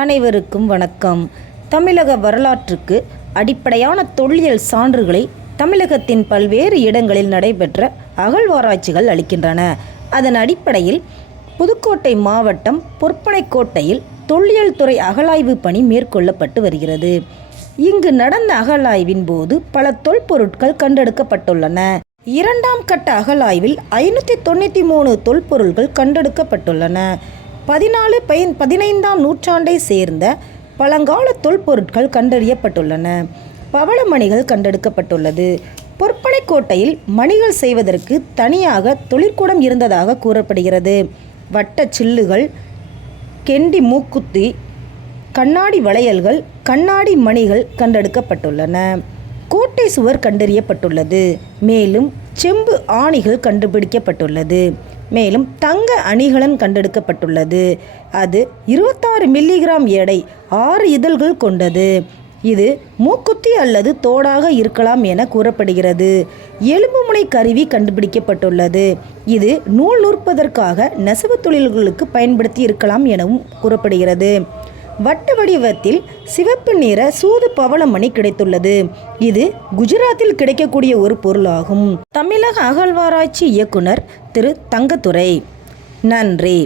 அனைவருக்கும் வணக்கம். தமிழக வரலாற்றுக்கு அடிப்படையான தொல்லியல் சான்றுகளை தமிழகத்தின் பல்வேறு இடங்களில் நடைபெற்ற அகழ்வாராய்ச்சிகள் அளிக்கின்றன. அதன் அடிப்படையில் புதுக்கோட்டை மாவட்டம் பொற்பனைக்கோட்டையில் தொல்லியல் துறை அகழாய்வு பணி மேற்கொள்ளப்பட்டு வருகிறது. இங்கு நடந்த அகழாய்வின் போது பல தொல்பொருட்கள் கண்டெடுக்கப்பட்டுள்ளன. இரண்டாம் கட்ட அகழாய்வில் ஐநூற்றி தொண்ணூற்றி மூணு தொல்பொருள்கள் கண்டெடுக்கப்பட்டுள்ளன. பதினாலு பயன் பதினைந்தாம் நூற்றாண்டை சேர்ந்த பழங்கால தொல்பொருட்கள் கண்டறியப்பட்டுள்ளன. பவளமணிகள் கண்டெடுக்கப்பட்டுள்ளது. பொற்பனைக்கோட்டையில் மணிகள் செய்வதற்கு தனியாக தொழிற்கூடம் இருந்ததாக கூறப்படுகிறது. வட்டச் சில்லுகள் கெண்டி மூக்குத்தி கண்ணாடி வளையல்கள் கண்ணாடி மணிகள் கண்டெடுக்கப்பட்டுள்ளன. கோட்டை சுவர் கண்டறியப்பட்டுள்ளது. மேலும் செம்பு ஆணிகள் கண்டுபிடிக்கப்பட்டுள்ளது. மேலும் தங்க அணிகலன் கண்டெடுக்கப்பட்டுள்ளது. அது இருபத்தாறு மில்லிகிராம் எடை ஆறு இதழ்கள் கொண்டது. இது மூக்குத்தி அல்லது தோடாக இருக்கலாம் என கூறப்படுகிறது. எலும்புமுனை கருவி கண்டுபிடிக்கப்பட்டுள்ளது. இது நூல் நூற்பதற்காக நெசவு தொழில்களுக்கு பயன்படுத்தி இருக்கலாம் எனவும் கூறப்படுகிறது. வட்ட வடிவத்தில் சிவப்பு நிற சூது பவளமணி கிடைத்துள்ளது. இது குஜராத்தில் கிடைக்கக்கூடிய ஒரு பொருளாகும். தமிழக அகழ்வாராய்ச்சி இயக்குனர் திரு தங்கத்துறை நன்றி.